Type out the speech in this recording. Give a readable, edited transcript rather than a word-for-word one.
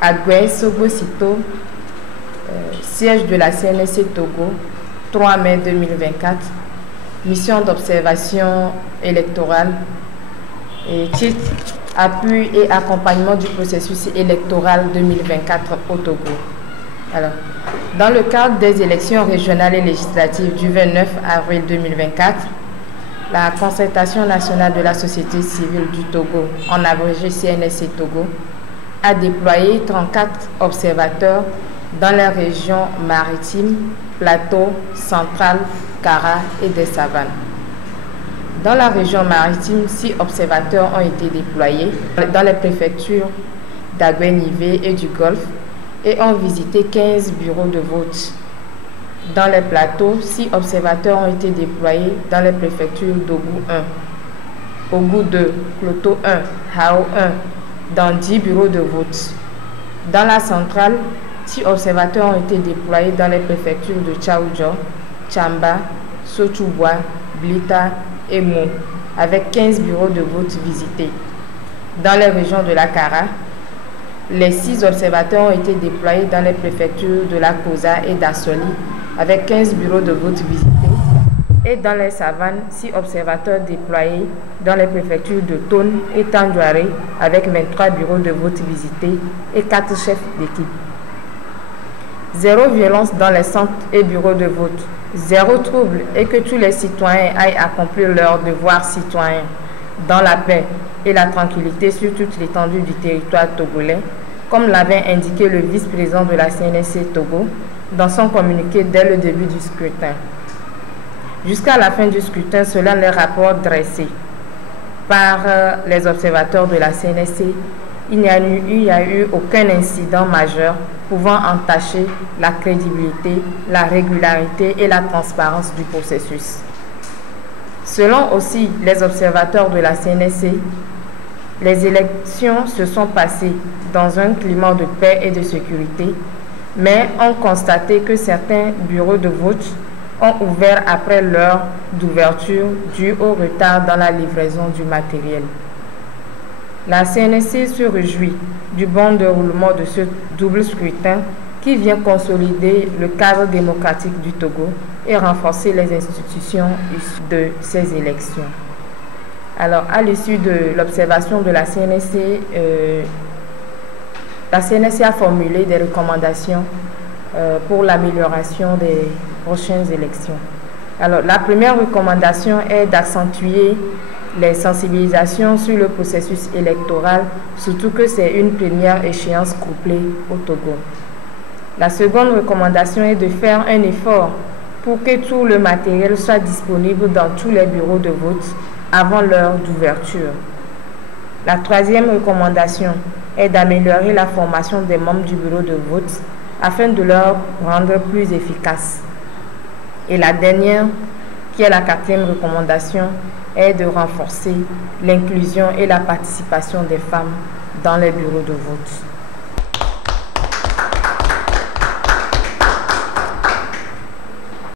Aguay Sogbo-Sito, siège de la CNSC Togo, 3 mai 2024, mission d'observation électorale et titre appui et accompagnement du processus électoral 2024 au Togo. Alors, dans le cadre des élections régionales et législatives du 29 avril 2024, la concertation nationale de la société civile du Togo, en abrégé CNSC Togo, a déployé 34 observateurs dans les régions maritimes, plateau, centrale, Kara et des savanes. Dans la région maritime, 6 observateurs ont été déployés dans les préfectures d'Aguay-Nivé et du Golfe et ont visité 15 bureaux de vote. Dans les plateaux, 6 observateurs ont été déployés dans les préfectures d'Ogu 1, Ogu 2, Kloto 1, Hao 1, dans 10 bureaux de vote. Dans la centrale, 6 observateurs ont été déployés dans les préfectures de Tchaoudjo, Tchamba, Sochouboua, Blita et Mo, avec 15 bureaux de vote visités. Dans les régions de la Kara, les 6 observateurs ont été déployés dans les préfectures de la Kosa et d'Assoli, avec 15 bureaux de vote visités. Et dans les savanes, 6 observateurs déployés dans les préfectures de Tone et Tandjouaré, avec 23 bureaux de vote visités et 4 chefs d'équipe. 0 violence dans les centres et bureaux de vote, 0 trouble et que tous les citoyens aillent accomplir leurs devoirs citoyens dans la paix et la tranquillité sur toute l'étendue du territoire togolais, comme l'avait indiqué le vice-président de la CNSC Togo dans son communiqué dès le début du scrutin. Jusqu'à la fin du scrutin, selon les rapports dressés par les observateurs de la CNSC, il n'y a eu aucun incident majeur pouvant entacher la crédibilité, la régularité et la transparence du processus. Selon aussi les observateurs de la CNSC, les élections se sont passées dans un climat de paix et de sécurité, mais ont constaté que certains bureaux de vote ont ouvert après l'heure d'ouverture dû au retard dans la livraison du matériel. La CNSC se réjouit du bon déroulement de ce double scrutin qui vient consolider le cadre démocratique du Togo et renforcer les institutions de ces élections. Alors, à l'issue de l'observation de la CNSC a formulé des recommandations pour l'amélioration des prochaines élections. Alors, la première recommandation est d'accentuer les sensibilisations sur le processus électoral, surtout que c'est une première échéance couplée au Togo. La seconde recommandation est de faire un effort pour que tout le matériel soit disponible dans tous les bureaux de vote avant l'heure d'ouverture. La troisième recommandation est d'améliorer la formation des membres du bureau de vote afin de leur rendre plus efficaces. Et la dernière, qui est la quatrième recommandation, est de renforcer l'inclusion et la participation des femmes dans les bureaux de vote.